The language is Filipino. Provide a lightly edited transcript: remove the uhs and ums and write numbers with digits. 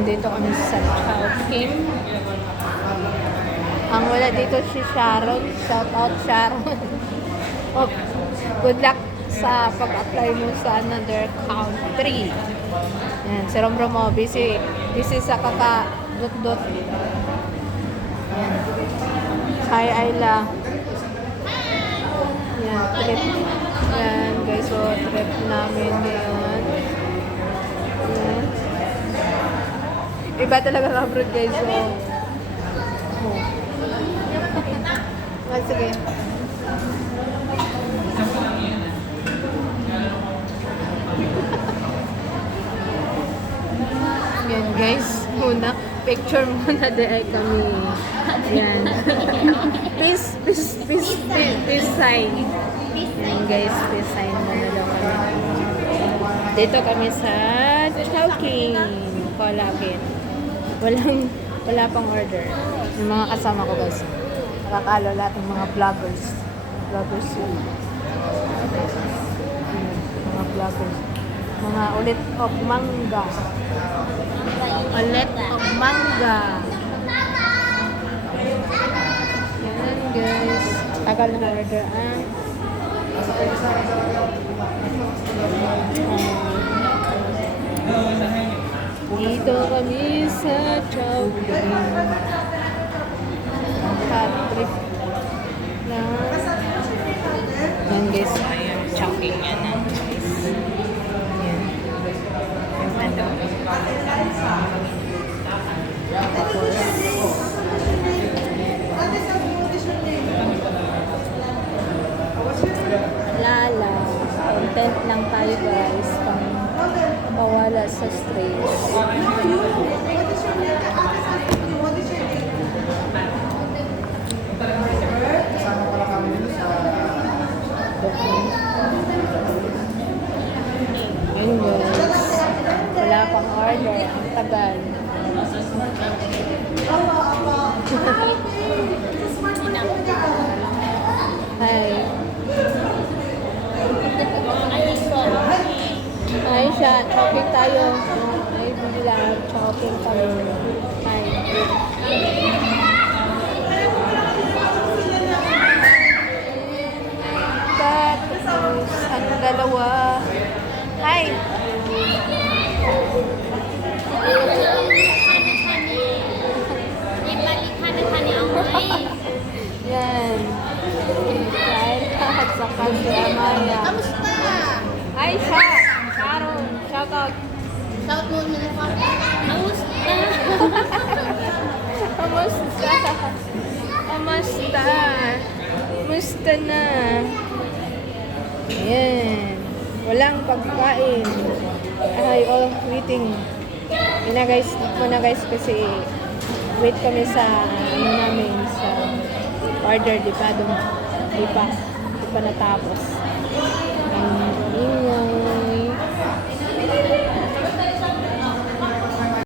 nandito kami sa Chowking. Ang wala dito si Sharon. Shout out Sharon. Oh, good luck sa pag-apply mo sa another country. Yan, si Romrom mo, busy sa kaka-dot-dot. Yan. Hi, Ayla. Yan, trip. Yan, guys, so trip namin ngayon. Yan. Iba talaga ng abroad, guys, so. Ah, sige. Yan, guys, muna. Picture muna dahil kami. Yan. Peace sign. Yan, guys, peace sign muna daw kami. Dito kami sa Chowking. Colabit. Wala pang order. Yung mga kasama ko, guys. Nakakalo lahat ng mga vloggers. Vloggers yun. Mga vloggers. Mga ulit of manga. Ulit of manga. Yan, guys. Tagal na order, ah. Dito kami sa Chowking. Hot trip na. Yan, guys. Ayan, Chowking yan, guys. Yan. Yung ano. Tapos, lala. Content lang tayo, guys. Pang mawala sa stress. Ayun, guys. Wala pang order. Ang tagal. Hi. Hi, siya. Shopping tayo. Ay, bila. Shopping tayo. Hi. Tapos, ang dalawa. Hi. Yan. Dahil lahat sa kanila Maya. Kamusta? Hi, siya. Sharon. Shout out. Shout mo na lang kami. Kamusta? Kamusta? Kamusta? Kamusta na? Ayan. Walang pagkain. Ay, oh, waiting. Ina guys, muna guys kasi wait kami sa ano namin sa order, di pa natapos. Ang ingay.